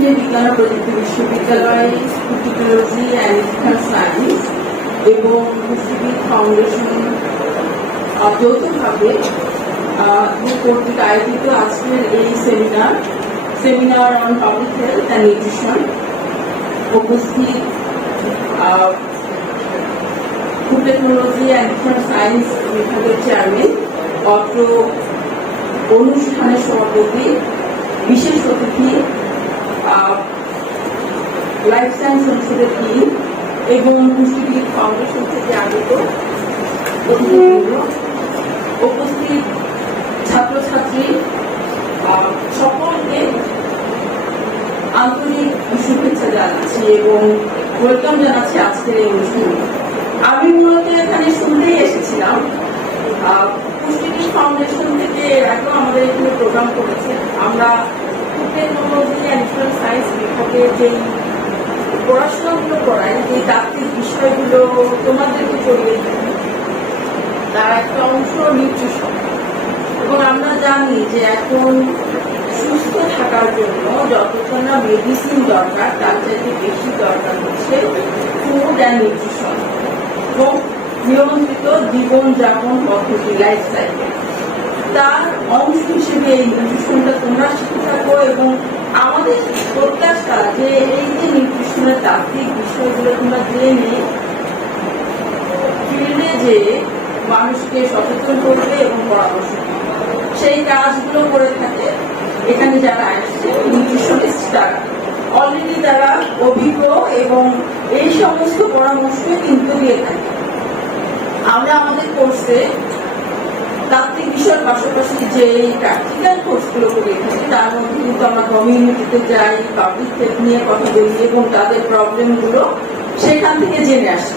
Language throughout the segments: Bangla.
দক্ষিণে বিজ্ঞান ও প্রযুক্তি বিশ্ববিদ্যালয় food technology and nutrition science এবং পুষ্টিবিদ ফাউন্ডেশন যৌথভাবে কর্তৃক আয়োজিত আজকের এই seminar on public health and nutrition উপস্থিত food technology and nutrition science বিভাগের চেয়ারম্যান, অত্র অনুষ্ঠানের সভাপতি, বিশেষ অতিথি, লাইফ সায়েন্স অনুষদের ডিন এবং পুষ্টিবিদ ফাউন্ডেশন থেকে আগত অতিথিবৃন্দ, উপস্থিত ছাত্রছাত্রী সকলকে আন্তরিক শুভেচ্ছা জানাচ্ছি এবং ওয়েলকাম জানাচ্ছি আজকের এই অনুষ্ঠানে। আমি মূলত এখানে শুনতেই এসেছিলাম। পুষ্টিবিদ ফাউন্ডেশন থেকে এখন আমাদের এখানে প্রোগ্রাম করেছে। আমরা food technology and nutrition science বিভাগে যেই পড়াশোনাগুলো করাই, যে তাত্ত্বিক বিষয়গুলো তোমাদেরকে পড়িয়ে থাকি, তার একটা অংশ নিউট্রিশন। এবং আমরা জানি যে এখন সুস্থ থাকার জন্য যতটা না মেডিসিন দরকার, তার চাইতে বেশি দরকার হচ্ছে ফুড অ্যান্ড নিউট্রিশন এবং নিয়ন্ত্রিত জীবনযাপন পদ্ধতি, লাইফস্টাইল। তার অংশ হিসেবে এই নিউট্রিশনটা তোমরা শিখে থাকো এবং আমাদের প্রত্যাশা যে এই যে নিউট্রিশনের তাত্ত্বিক বিষয়গুলো তোমরা জেনে ফিল্ডে যে মানুষকে সচেতন করবে এবং পরামর্শ সেই কাজগুলো করে থাকে। এখানে যারা আসছে নিউট্রিশনিস্ট, তারা অলরেডি তারা অভিজ্ঞ এবং এই সমস্ত পরামর্শ কিন্তু দিয়ে থাকে। আমরা আমাদের কোর্সে তাত্ত্বিক বিষয়ের পাশাপাশি যে প্র্যাকটিক্যাল কোর্সগুলো করে থাকি, তার মধ্যে কিন্তু আমরা কমিউনিটিতে যাই, পাবলিক হেলথ নিয়ে কথা বলি এবং তাদের প্রবলেমগুলো সেখান থেকে জেনে আসি।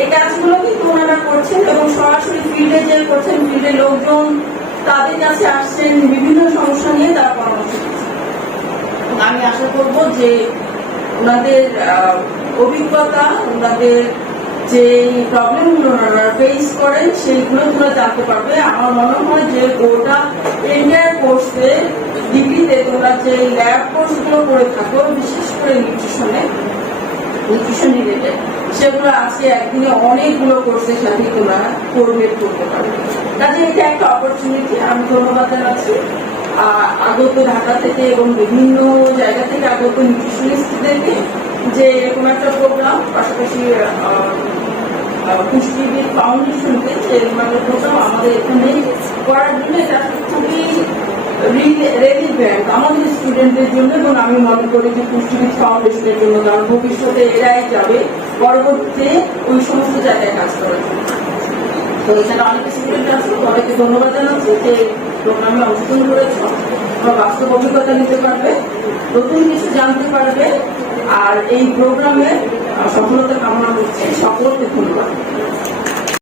এই কাজগুলো কিন্তু ওনারা করছেন এবং সরাসরি ফিল্ডে যে করছেন, ফিল্ডে লোকজন তাদের কাছে আসছেন বিভিন্ন সমস্যা নিয়ে তারা পরামর্শ দিচ্ছেন। আমি আশা করব যে ওনাদের অভিজ্ঞতা, ওনাদের যে প্রবলেমগুলো ওনারা ফেস করেন সেইগুলো তোমরা জানতে পারবে। আমার মনে হয় যে গোটা এন্টায়ার কোর্সে ডিগ্রিতে তোমরা যে ল্যাব কোর্সগুলো করে থাকো, বিশেষ করে নিউট্রিশন রিলেটেড, সেগুলো আজকে একদিনে অনেকগুলো কোর্সের সাথে তোমরা কোঅর্ডিনেট করতে পারবে। কাজে এটা একটা অপরচুনিটি। আমি ধন্যবাদ জানাচ্ছি আগত ঢাকা থেকে এবং বিভিন্ন জায়গা থেকে আগত নিউট্রিশনিস্টদেরকে যে এরকম একটা প্রোগ্রাম, পাশাপাশি পুষ্টিবিদ ফাউন্ডেশনকে যে এরকম একটা প্রোগ্রাম আমাদের এখানে করার জন্য এটা খুবই রেলিভেন্ট আমাদের স্টুডেন্টদের জন্য এবং আমি মনে করি যে পুষ্টিবিদ ফাউন্ডেশনের জন্য, কারণ ভবিষ্যতে এরাই যাবে পরবর্তীতে ওই সমস্ত জায়গায় কাজ করার জন্য। তো এখানে অনেক স্টুডেন্ট আছে, সবাইকে ধন্যবাদ জানাচ্ছি যে প্রোগ্রামে অংশগ্রহণ করেছ, বাস্তব অভিজ্ঞতা নিতে পারবে, নতুন কিছু জানতে পারবে। আর এই প্রোগ্রামের সফলতা কামনা করছি। সকলকে ধন্যবাদ।